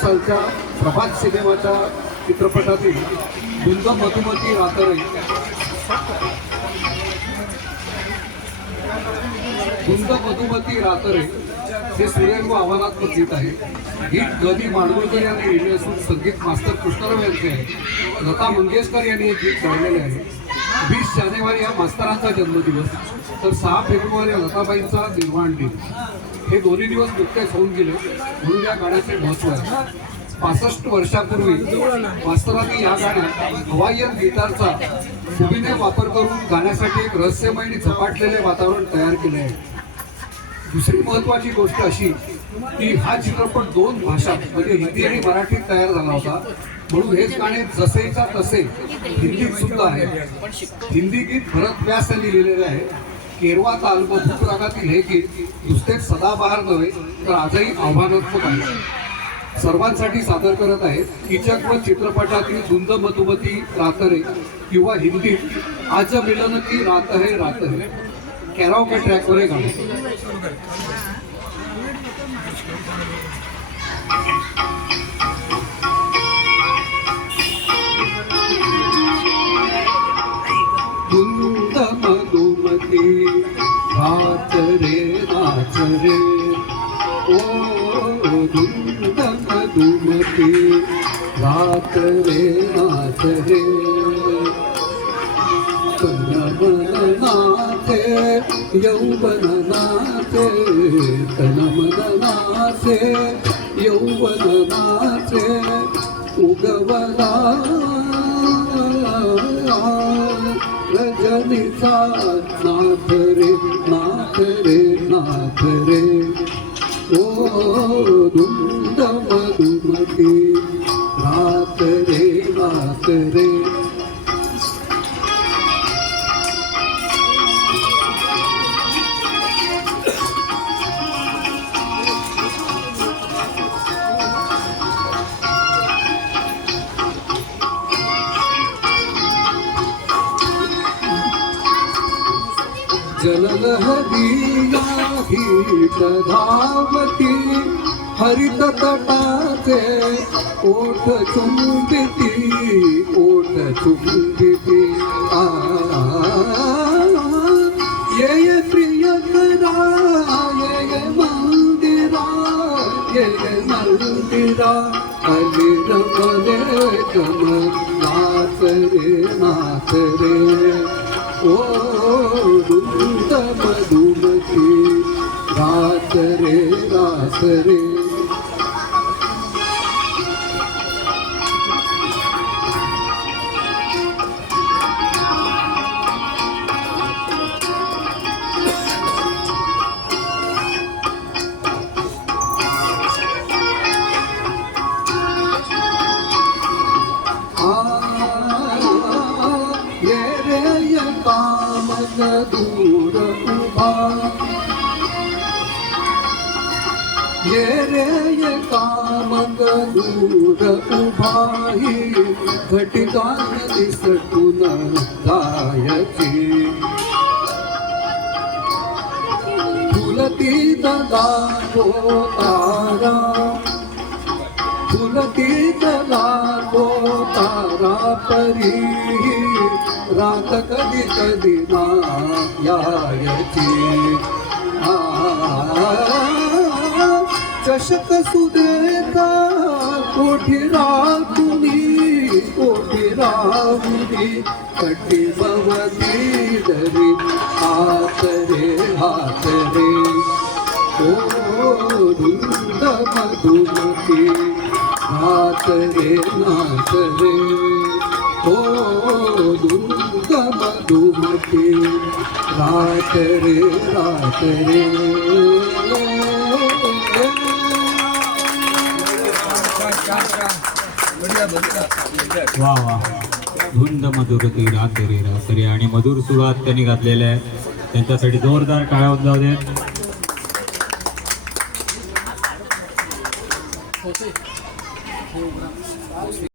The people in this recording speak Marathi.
सालच्या प्रभात सिनेमाच्या चित्रपटातील धुंद मधुमती रातरे धुंद मधुमती रातरे हे सुरेख व आव्हानात्मक गीत आहे. गीत गदी माडगुळकर यांनी लिहिले असून संगीत मास्तर कृष्णराव यांचे आहे. लता मंगेशकर यांनी हे गीत गायलेले आहे. 20 जानेवारी हा मास्तरांचा जन्मदिवस तर 6 फेब्रुवारी लताबाईंचा निर्वाण दिन. हे दोन्ही दिवस नुकतेच होऊन गेले म्हणून या गाण्याचे महत्त्व आहे. 65 वर्षापूर्वी मास्तरांनी या गाण्यात हवाईयन गिटारचा सुविने वापर करून गाण्यासाठी एक रहस्यमय आणि झपाटलेले वातावरण तयार केले आहे. दुसरी महत्त्वाची गोष्ट अशी की हा चित्रपट 2 भाषा म्हणजे हिंदी आणि मराठीत तयार झाला होता म्हणून हेच गाणे जसेच्या तसे हिंदीत सुद्धा आहे. हिंदी गीत भरत व्यास यांनी लिहिलेले आहे. केरवा ताल व भूप रागातील हे गीत नुसतेच सदाबहार नव्हे तर आजही आव्हानात्मक आहे. सर्वांसाठी सादर करत आहे कीचक व चित्रपटातील धुंद मधुमती रातरे किंवा हिंदीत आज मिलन की रात है रात है. कॅराओके ट्रॅकवर हे गाणे. धुंद मधुमती रात रे नाच रे ओ धुंद मधुमती रात रे नाच रे तन मन नाचे यौवन नाचे तन मन नाचे यौवन नाचे उगवला रजनीचा नाथ रे नाथ रे नाथ रे ओ धुंद मधुमती रात रे रात रे. जललहरिया ही धावती हरित तटाचे ओठ चुंबिती ओठ चुंबिती ये प्रियकरा ये मंदिरा ये मंदिरा अलिरमले कम नाथ रे नाथ रे ओ धुंद मधुमती रात रे रात रे. दूर उभा ये रे ये कामग दूर उभा ही घटिकान दिसतून जायची फुलती दगा तो तारा फुलती दगा तो तारा परी रात कधी कधी ना यायची चषक सुदेता कोठी राहुनी कटी भवती दरी हात रे ओ धुंद मधुमती रात रे नाच रे ओ धुंद मधुमती रात रे रात रे. वा वा धुंद मधुरती रात रे रात रे. आणि मधुर सुरुवात त्यांनी घातलेल्या आहे त्यांच्यासाठी जोरदार टाळ्या वाजवा द्या.